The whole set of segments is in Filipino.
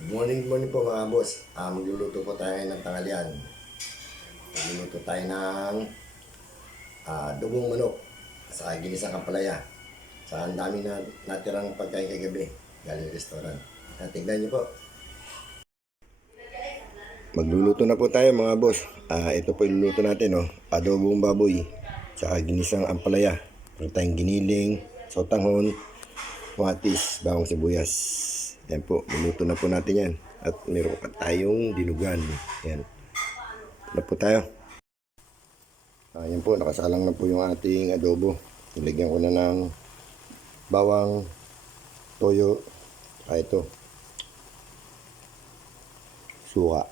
Good morning po mga boss. Magluluto po tayo ng tanghalian. Magluluto tayo ng dugong manok sa ginisang kampalaya. Sa ang dami na natirang pagkain kagabi galing restaurant. Tignan niyo po. Magluluto na po tayo mga boss. Ito po iluluto natin, adobong baboy sa ginisang ampalaya. Meron tayong giniling, sotanghon, kamatis, bawang sibuyas. Yan po, luluto na po natin yan. At meron pa tayong dinugan. Yan. Na po tayo. Yan po, nakasalang na po yung ating adobo. Nilagyan ko na ng bawang, toyo, ito, suka.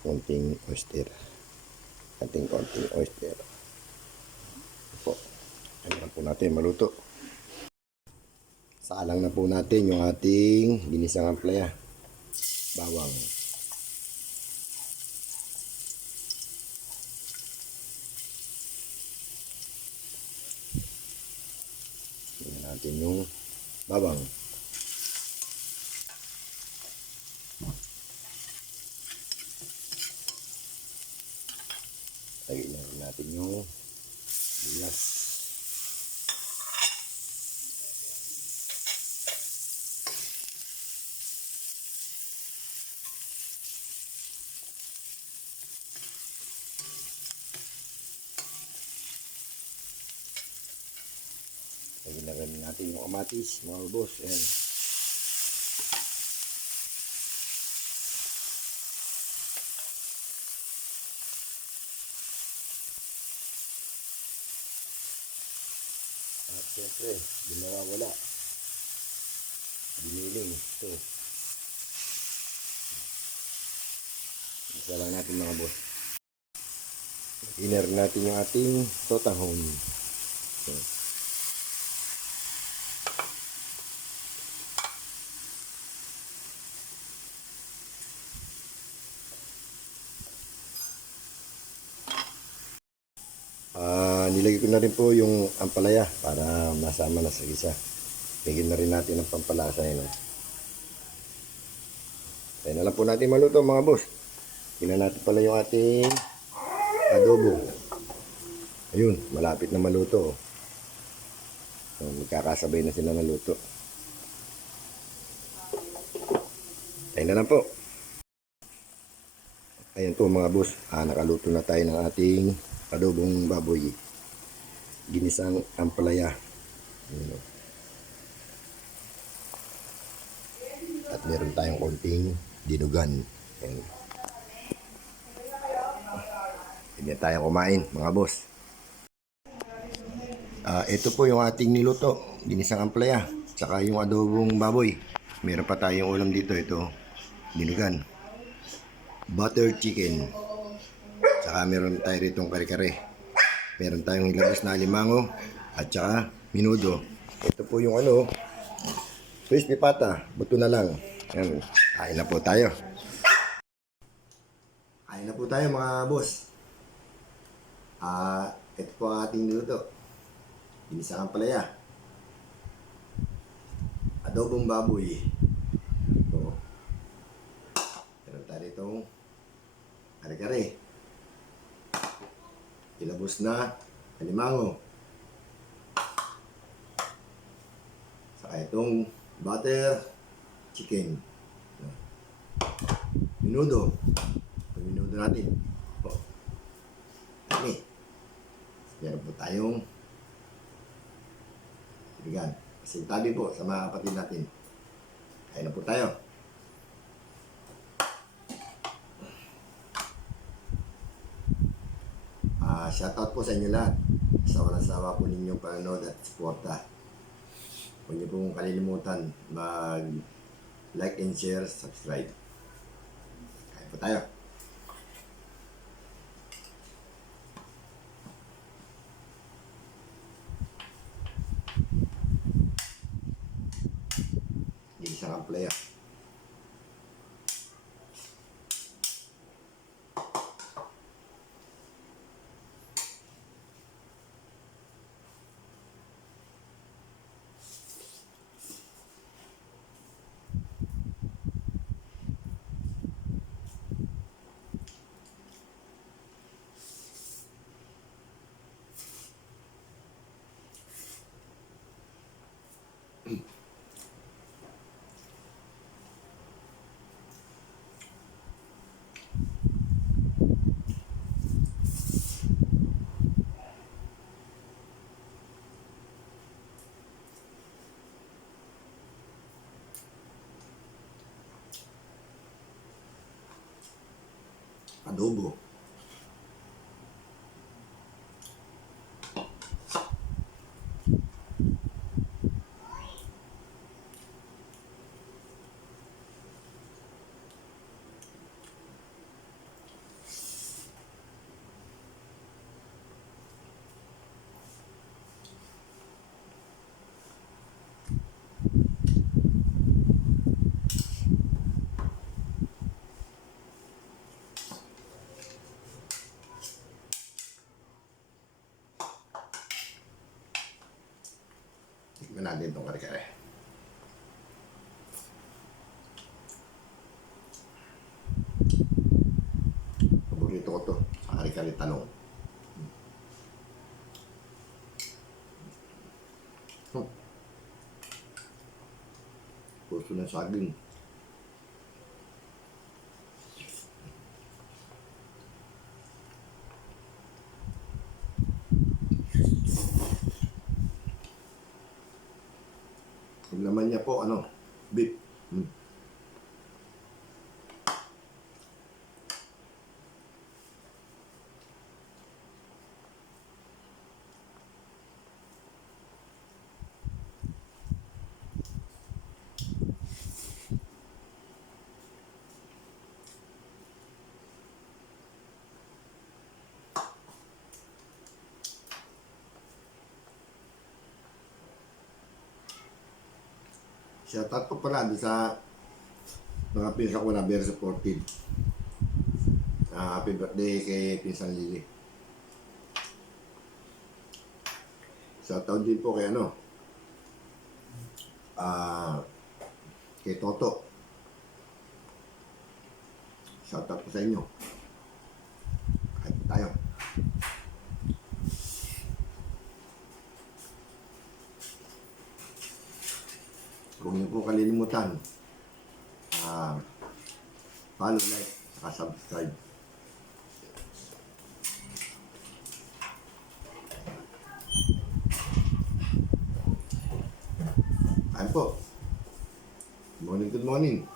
Konting oyster. Konting oyster. Po. Ayan na po natin maluto. Salang na po natin yung ating ginisang ampalaya. Bawang. Tingnan natin yung bawang. Lagyan natin yung bilas. Lagyan natin yung kamatis, mga boss. Ayan. At siyempre, di mawawala. Giniling. Ito. Isa lang natin mga boss. Iner natin yung ating sotanghon. Okay. Nilagay ko na rin po yung ampalaya para masama na sa gisa. Bigyan na rin natin ng pampalasa yun. Kaya na lang po natin maluto mga boss. Tingnan natin pala yung ating adobo. Ayun, malapit na maluto. So, magkakasabay na sila maluto. Ayun na lang po. Ayan po mga boss. Nakaluto na tayo ng ating adobong baboy. Ginisang ampalaya. At meron tayong konting dinugan. Ayan. Hindi tayo kumain mga boss. Ito po yung ating niluto. Ginisang ampalaya. Tsaka yung adobong baboy. Meron pa tayong ulam dito. Ito, dinugan. Butter chicken. Tsaka meron tayo ritong kare-kare. Meron tayong ilabas na alimango at saka minudo. Ito po yung crispy pata, buto na lang. Ayan, kain na po tayo. Kain na po tayo mga boss. Ito po ang ating niluto. Ginisang ampalaya. Adobong baboy. Ito. Meron tayo itong kare-kare. Ilabos na alimango. Saka itong butter chicken. Minudo. Ito minudo natin. Dami. Meron po tayong bigan. Pasintabi po sa mga kapatid natin. Kain na po tayo. Shoutout po sa inyo lahat. Sa walang sawa po ninyong panonood at suporta. Huwag niyo pong kalilimutan mag-like and share, subscribe. Kain po tayo. Ginisang ampalaya. adobo. Tignan natin itong kare-kare. Paborito ko to sa kare-kare talong. Puso ng saging. Yung laman niya po, beef. Shoutout po pala doon sa mga pinsan ko na very supportive. Happy birthday kay Pinsan Lily. Shoutout din po kay kay Toto. Shoutout po sa inyo. Kahit tayo. Huwag niyo po kalilimutan follow, like, saka subscribe. Ayan po. Good morning, good morning.